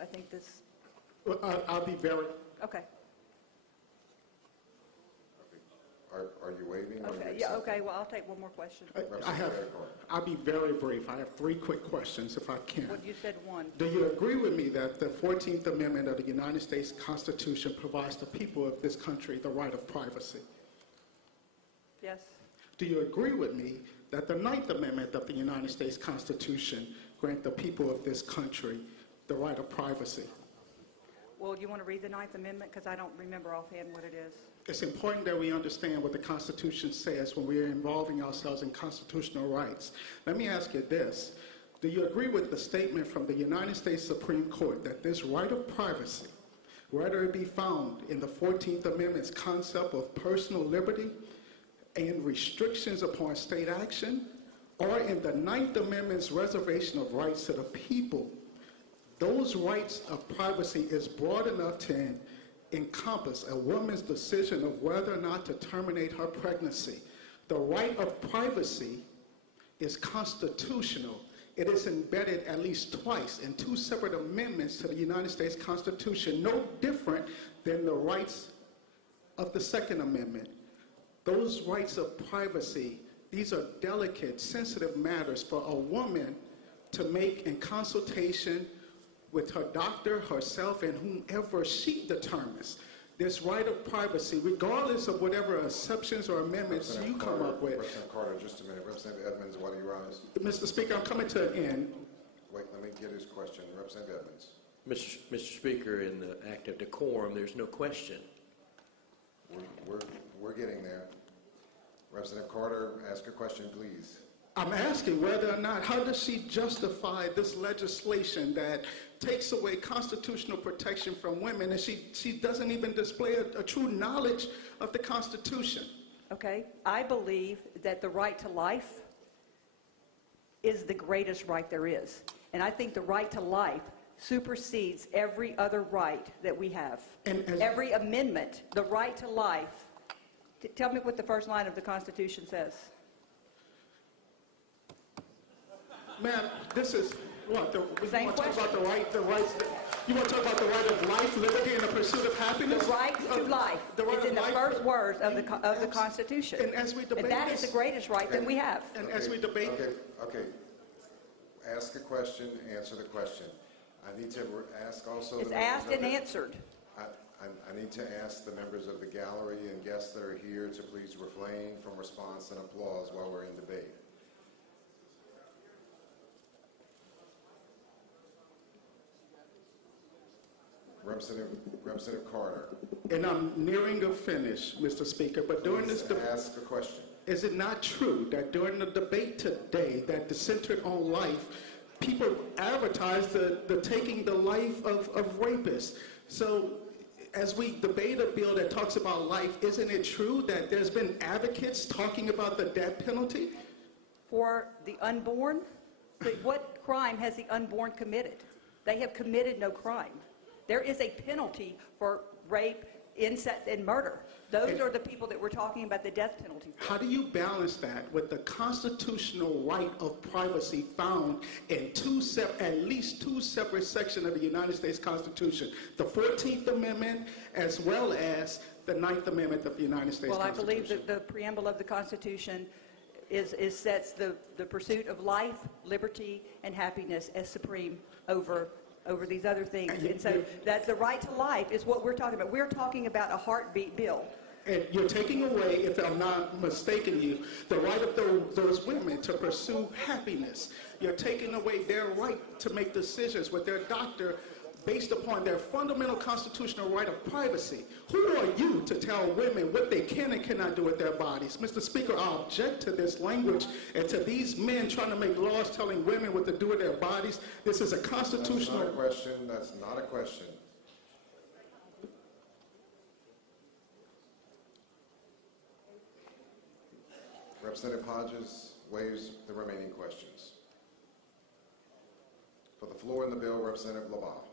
I think this, Well, I'll be very, okay, Are you waiving? Or okay, you yeah, accepting? okay, well, I'll take one more question. I'll be very brief. I have 3 quick questions, if I can. Well, you said one. Do you agree with me that the 14th Amendment of the United States Constitution provides the people of this country the right of privacy? Yes, Do you agree with me that the 9th Amendment of the United States Constitution grants the people of this country the right of privacy? well, you want to read the 9th Amendment, because I don't remember offhand what it is. It's important that we understand what the Constitution says when we are involving ourselves in constitutional rights. Let me ask you this. Do you agree with the statement from the United States Supreme Court that this right of privacy, whether it be found in the 14th Amendment's concept of personal liberty and restrictions upon state action, or in the 9th Amendment's reservation of rights to the people, those rights of privacy is broad enough to encompass a woman's decision of whether or not to terminate her pregnancy? The right of privacy is constitutional. It is embedded at least twice in 2 separate amendments to the United States Constitution, no different than the rights of the 2nd Amendment. Those rights of privacy, these are delicate, sensitive matters for a woman to make in consultation with her doctor, herself, and whomever she determines. This right of privacy, regardless of whatever exceptions or amendments you come up with. Representative Carter, just a minute. Representative Edmonds, why do you rise? Mr. Speaker, I'm coming to an end. Wait, let me get his question. Representative Edmonds. Mr. Speaker, in the act of decorum, there's no question. We're getting there. Representative Carter, ask your question, please. I'm asking whether or not, how does she justify this legislation that takes away constitutional protection from women, and she doesn't even display a true knowledge of the Constitution? okay. I believe that the right to life is the greatest right there is. And I think the right to life supersedes every other right that we have. And as- Every amendment, the right to life. Tell me what the first line of the Constitution says. Ma'am, this is what? You Same want to talk question. about the rights, you want to talk about the right of life, liberty, and the pursuit of happiness? The right to life The right is of in the life- first words of the Constitution. And as we debate And that is this- the greatest right that we have. And as we debate, Okay. Ask a question, answer the question. I need to ask also. It's the members asked of and the- answered. I need to ask the members of the gallery and guests that are here to please refrain from response and applause while we're in debate. Representative Carter. and I'm nearing a finish, Mr. Speaker, but during this Please debate, ask a question. is it not true that during the debate today that centered on life, people advertise the taking the life of rapists? So as we debate a bill that talks about life, isn't it true that there's been advocates talking about the death penalty? For the unborn, what crime has the unborn committed? They have committed no crime. There is a penalty for rape, incest, and murder. Those are the people that we're talking about the death penalty for. How do you balance that with the constitutional right of privacy found in at least two separate sections of the United States Constitution, the 14th Amendment as well as the 9th Amendment of the United States Well, I Constitution? believe that the preamble of the Constitution sets the pursuit of life, liberty, and happiness as supreme over these other things. And so that's the right to life is what we're talking about. We're talking about a heartbeat bill. And you're taking away, if I'm not mistaken you, the right of those women to pursue happiness. You're taking away their right to make decisions with their doctor based upon their fundamental constitutional right of privacy. Who are you to tell women what they can and cannot do with their bodies? Mr. Speaker, I object to this language and to these men trying to make laws telling women what to do with their bodies. This is a constitutional... That's not a question. That's not a question. Representative Hodges waives the remaining questions. For the floor in the bill, Representative LaValle.